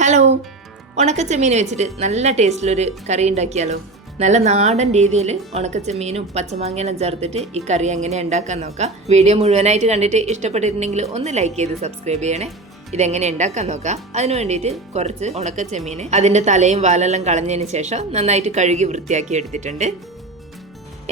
Hello, ഉണക്കച്ചെമ്മീൻ വെച്ചിട്ട് നല്ല ടേസ്റ്റിലൊരു കറി ഉണ്ടാക്കിയാലോ. നല്ല നാടൻ രീതിയിൽ ഉണക്കച്ചെമ്മീനും പച്ചമാങ്ങയെല്ലാം ചേർത്തിട്ട് ഈ കറി എങ്ങനെ ഉണ്ടാക്കാൻ നോക്കാം. വീഡിയോ മുഴുവനായിട്ട് കണ്ടിട്ട് ഇഷ്ടപ്പെട്ടിട്ടുണ്ടെങ്കിൽ ഒന്ന് ലൈക്ക് ചെയ്ത് സബ്സ്ക്രൈബ് ചെയ്യണേ. ഇതെങ്ങനെ ഉണ്ടാക്കാൻ നോക്കാം. അതിന് വേണ്ടിയിട്ട് കുറച്ച് ഉണക്കച്ചെമ്മീൻ അതിൻ്റെ തലയും വാലെല്ലാം കളഞ്ഞതിന് ശേഷം നന്നായിട്ട് കഴുകി വൃത്തിയാക്കി എടുത്തിട്ടുണ്ട്.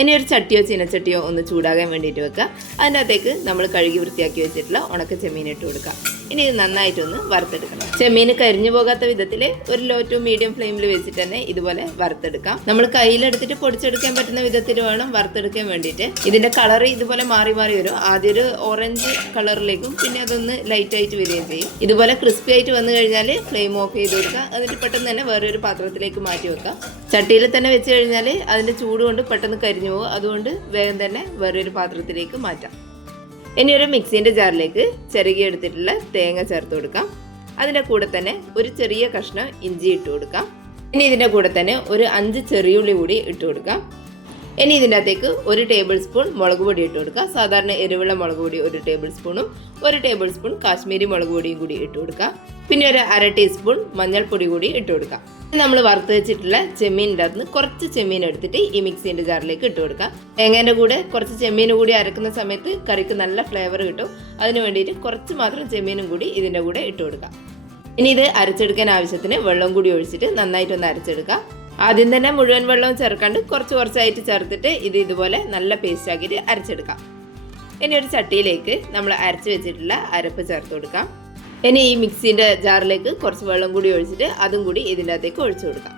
ഇനി ഒരു ചട്ടിയോ ചീനച്ചട്ടിയോ ഒന്ന് ചൂടാകാൻ വേണ്ടിയിട്ട് വെക്കുക. അതിൻ്റെ അകത്തേക്ക് നമ്മൾ കഴുകി വൃത്തിയാക്കി വെച്ചിട്ടുള്ള ഉണക്ക ചെമ്മീൻ ഇട്ട് കൊടുക്കുക. ഇനി ഇത് നന്നായിട്ടൊന്ന് വറുത്തെടുക്കണം. ചെമ്മീൻ കരിഞ്ഞു പോകാത്ത വിധത്തിൽ ഒരു ലോ ടു മീഡിയം ഫ്ലെയിമിൽ വെച്ചിട്ട് തന്നെ ഇതുപോലെ വറുത്തെടുക്കാം. നമ്മൾ കയ്യിലെടുത്തിട്ട് പൊടിച്ചെടുക്കാൻ പറ്റുന്ന വിധത്തിൽ വേണം വറുത്തെടുക്കാൻ വേണ്ടിയിട്ട്. ഇതിൻ്റെ കളർ ഇതുപോലെ മാറി മാറി വരും. ആദ്യം ഒരു ഓറഞ്ച് കളറിലേക്കും പിന്നെ അതൊന്ന് ലൈറ്റ് ആയിട്ട് വരികയും ചെയ്യും. ഇതുപോലെ ക്രിസ്പി ആയിട്ട് വന്നു കഴിഞ്ഞാൽ ഫ്ലെയിം ഓഫ് ചെയ്ത് കൊടുക്കുക. എന്നിട്ട് പെട്ടെന്ന് തന്നെ വേറൊരു പാത്രത്തിലേക്ക് മാറ്റി വെക്കാം. ചട്ടിയിൽ തന്നെ വെച്ച് കഴിഞ്ഞാൽ അതിൻ്റെ ചൂട് കൊണ്ട് പെട്ടെന്ന് കരിഞ്ഞു പോകും. അതുകൊണ്ട് വേഗം തന്നെ വേറൊരു പാത്രത്തിലേക്ക് മാറ്റാം. ഇനി ഒരു മിക്സിൻ്റെ ജാറിലേക്ക് ചിരകി എടുത്തിട്ടുള്ള തേങ്ങ ചേർത്ത് കൊടുക്കാം. അതിൻ്റെ കൂടെ തന്നെ ഒരു ചെറിയ കഷ്ണം ഇഞ്ചി ഇട്ട് കൊടുക്കാം. ഇനി ഇതിൻ്റെ കൂടെ തന്നെ ഒരു 5 ചെറിയുള്ളി കൂടി ഇട്ട് കൊടുക്കാം. ഇനി ഇതിൻ്റെ അകത്തേക്ക് 1 ടേബിൾ സ്പൂൺ മുളക് പൊടി ഇട്ട് കൊടുക്കുക. സാധാരണ എരിവുള്ള മുളക് പൊടി 1 ടേബിൾ സ്പൂണും 1 ടേബിൾ സ്പൂൺ കാശ്മീരി മുളക് പൊടിയും കൂടി ഇട്ട് കൊടുക്കുക. പിന്നെ ഒരു 1/2 ടീസ്പൂൺ മഞ്ഞൾപ്പൊടി കൂടി ഇട്ട് കൊടുക്കാം. നമ്മൾ വറുത്ത് വെച്ചിട്ടുള്ള ചെമ്മീൻ്റെ അകത്ത് കുറച്ച് ചെമ്മീൻ എടുത്തിട്ട് ഈ മിക്സിൻ്റെ ജാറിലേക്ക് ഇട്ട് കൊടുക്കാം. തേങ്ങേൻ്റെ കൂടെ കുറച്ച് ചെമ്മീൻ കൂടി അരക്കുന്ന സമയത്ത് കറിക്ക് നല്ല ഫ്ലേവർ കിട്ടും. അതിന് വേണ്ടിയിട്ട് കുറച്ച് മാത്രം ചെമ്മീനും കൂടി ഇതിൻ്റെ കൂടെ ഇട്ട് കൊടുക്കാം. ഇനി ഇത് അരച്ചെടുക്കാൻ ആവശ്യത്തിന് വെള്ളം കൂടി ഒഴിച്ചിട്ട് നന്നായിട്ടൊന്ന് അരച്ചെടുക്കാം. ആദ്യം തന്നെ മുഴുവൻ വെള്ളവും ചേർക്കാണ്ട് കുറച്ചായിട്ട് ചേർത്തിട്ട് ഇത് ഇതുപോലെ നല്ല പേസ്റ്റ് ആക്കിയിട്ട് അരച്ചെടുക്കാം. ഇനി ഒരു ചട്ടിയിലേക്ക് നമ്മൾ അരച്ച് വെച്ചിട്ടുള്ള അരപ്പ് ചേർത്ത് കൊടുക്കാം. ഇനി ഈ മിക്സിൻ്റെ ജാറിലേക്ക് കുറച്ച് വെള്ളം കൂടി ഒഴിച്ചിട്ട് അതും കൂടി ഇതിൻ്റെ അകത്തേക്ക് ഒഴിച്ചു കൊടുക്കാം.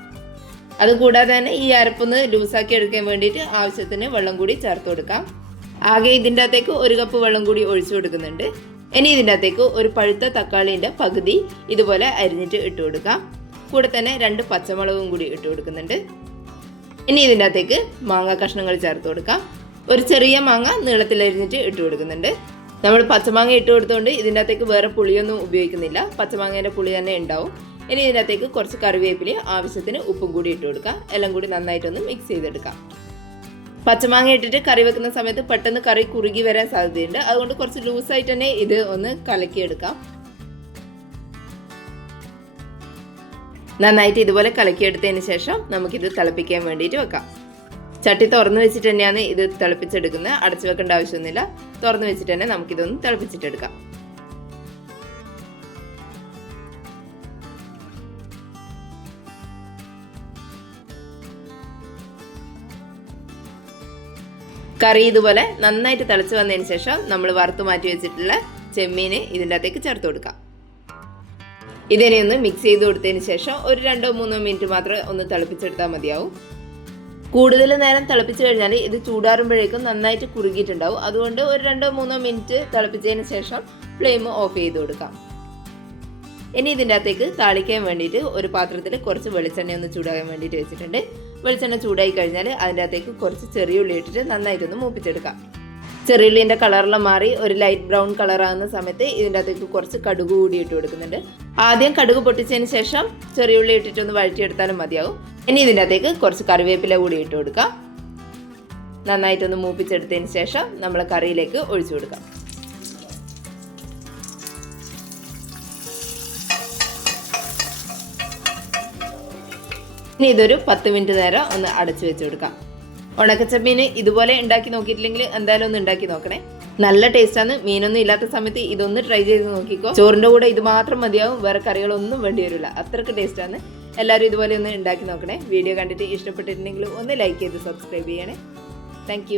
അതുകൂടാതെ തന്നെ ഈ അരപ്പൊന്ന് ലൂസാക്കി എടുക്കാൻ വേണ്ടിയിട്ട് ആവശ്യത്തിന് വെള്ളം കൂടി ചേർത്ത് കൊടുക്കാം. ആകെ ഇതിൻ്റെ അകത്തേക്ക് 1 കപ്പ് വെള്ളം കൂടി ഒഴിച്ചു കൊടുക്കുന്നുണ്ട്. ഇനി ഇതിൻ്റെ അകത്തേക്ക് ഒരു പഴുത്ത തക്കാളീൻ്റെ പകുതി ഇതുപോലെ അരിഞ്ഞിട്ട് ഇട്ട് കൊടുക്കാം. കൂടെ തന്നെ 2 പച്ചമുളകും കൂടി ഇട്ട് കൊടുക്കുന്നുണ്ട്. ഇനി ഇതിൻ്റെ അകത്തേക്ക് മാങ്ങ കഷ്ണങ്ങൾ ചേർത്ത് കൊടുക്കാം. ഒരു ചെറിയ മാങ്ങ നീളത്തിൽ അരിഞ്ഞിട്ട് ഇട്ട് കൊടുക്കുന്നുണ്ട്. നമ്മൾ പച്ചമാങ്ങ ഇട്ട് കൊടുത്തുകൊണ്ട് ഇതിൻ്റെ അകത്തേക്ക് വേറെ പുളിയൊന്നും ഉപയോഗിക്കുന്നില്ല. പച്ചമാങ്ങേൻ്റെ പുളി തന്നെ ഉണ്ടാവും. ഇനി ഇതിൻ്റെ അകത്തേക്ക് കുറച്ച് കറിവേപ്പില ആവശ്യത്തിന് ഉപ്പും കൂടി ഇട്ട് കൊടുക്കാം. എല്ലാം കൂടി നന്നായിട്ടൊന്ന് മിക്സ് ചെയ്തെടുക്കാം. പച്ചമാങ്ങ ഇട്ടിട്ട് കറി വെക്കുന്ന സമയത്ത് പെട്ടെന്ന് കറി കുറുകി വരാൻ സാധ്യതയുണ്ട്. അതുകൊണ്ട് കുറച്ച് ലൂസായിട്ട് തന്നെ ഇത് ഒന്ന് കലക്കിയെടുക്കാം. നന്നായിട്ട് ഇതുപോലെ കലക്കിയെടുത്തതിന് ശേഷം നമുക്കിത് തിളപ്പിക്കാൻ വേണ്ടിയിട്ട് വെക്കാം. ചട്ടി തുറന്ന് വെച്ചിട്ട് തന്നെയാണ് ഇത് തിളപ്പിച്ചെടുക്കുന്നത്. അടച്ചു വെക്കേണ്ട ആവശ്യമൊന്നുമില്ല. തുറന്ന് വെച്ചിട്ട് തന്നെ നമുക്കിതൊന്ന് തിളപ്പിച്ചിട്ടെടുക്കാം. കറി ഇതുപോലെ നന്നായിട്ട് തിളച്ച് വന്നതിന് ശേഷം നമ്മൾ വറുത്ത് മാറ്റി വെച്ചിട്ടുള്ള ചെമ്മീൻ ഇതിൻ്റെ അകത്തേക്ക് ചേർത്ത് കൊടുക്കാം. ഇതിനെ ഒന്ന് മിക്സ് ചെയ്ത് കൊടുത്തതിന് ശേഷം ഒരു 2-3 മിനിറ്റ് മാത്രമേ ഒന്ന് തിളപ്പിച്ചെടുത്താൽ മതിയാവും. കൂടുതൽ നേരം തിളപ്പിച്ച് കഴിഞ്ഞാൽ ഇത് ചൂടാറുമ്പോഴേക്കും നന്നായിട്ട് കുറുകിയിട്ടുണ്ടാവും. അതുകൊണ്ട് ഒരു 2-3 മിനിറ്റ് തിളപ്പിച്ചതിന് ശേഷം ഫ്ലെയിം ഓഫ് ചെയ്ത് കൊടുക്കാം. ഇനി ഇതിൻ്റെ അകത്തേക്ക് താളിക്കാൻ വേണ്ടിയിട്ട് ഒരു പാത്രത്തിൽ കുറച്ച് വെളിച്ചെണ്ണ ഒന്ന് ചൂടാകാൻ വേണ്ടിയിട്ട് വെച്ചിട്ടുണ്ട്. വെളിച്ചെണ്ണ ചൂടായി കഴിഞ്ഞാൽ അതിൻ്റെ അകത്തേക്ക് കുറച്ച് ചെറിയുള്ളി ഇട്ടിട്ട് നന്നായിട്ടൊന്ന് മൂപ്പിച്ചെടുക്കാം. ചെറിയുള്ളിൻ്റെ കളറെല്ലാം മാറി ഒരു ലൈറ്റ് ബ്രൗൺ കളറാകുന്ന സമയത്ത് ഇതിൻ്റെ അകത്തേക്ക് കുറച്ച് കടുക് കൂടി ഇട്ട് കൊടുക്കുന്നുണ്ട്. ആദ്യം കടുക് പൊട്ടിച്ചതിന് ശേഷം ചെറിയുള്ളി ഇട്ടിട്ടൊന്ന് വഴറ്റിയെടുത്താലും മതിയാവും. ഇനി ഇതിൻ്റെ അകത്തേക്ക് കുറച്ച് കറിവേപ്പില കൂടി ഇട്ട് കൊടുക്കാം. നന്നായിട്ടൊന്ന് മൂപ്പിച്ചെടുത്തതിന് ശേഷം നമ്മൾ കറിയിലേക്ക് ഒഴിച്ചു കൊടുക്കാം. ഇനി ഇതൊരു 10 മിനിറ്റ് നേരം ഒന്ന് അടച്ചു വെച്ച് കൊടുക്കാം. ഉണക്കച്ചെമ്മീൻ ഇതുപോലെ ഉണ്ടാക്കി നോക്കിയിട്ടില്ലെങ്കിൽ എന്തായാലും ഒന്ന് ഉണ്ടാക്കി നോക്കണേ. നല്ല ടേസ്റ്റാണ്. മീനൊന്നും ഇല്ലാത്ത സമയത്ത് ഇതൊന്ന് ട്രൈ ചെയ്ത് നോക്കിക്കോ. ചോറിൻ്റെ കൂടെ ഇത് മാത്രം മതിയാവും. വേറെ കറികളൊന്നും വേണ്ടി വരില്ല. അത്രയ്ക്ക് ടേസ്റ്റാണ്. എല്ലാവരും ഇതുപോലെ ഒന്ന് ഉണ്ടാക്കി നോക്കണേ. വീഡിയോ കണ്ടിട്ട് ഇഷ്ടപ്പെട്ടിട്ടുണ്ടെങ്കിൽ ഒന്ന് ലൈക്ക് ചെയ്ത് സബ്സ്ക്രൈബ് ചെയ്യണേ. താങ്ക്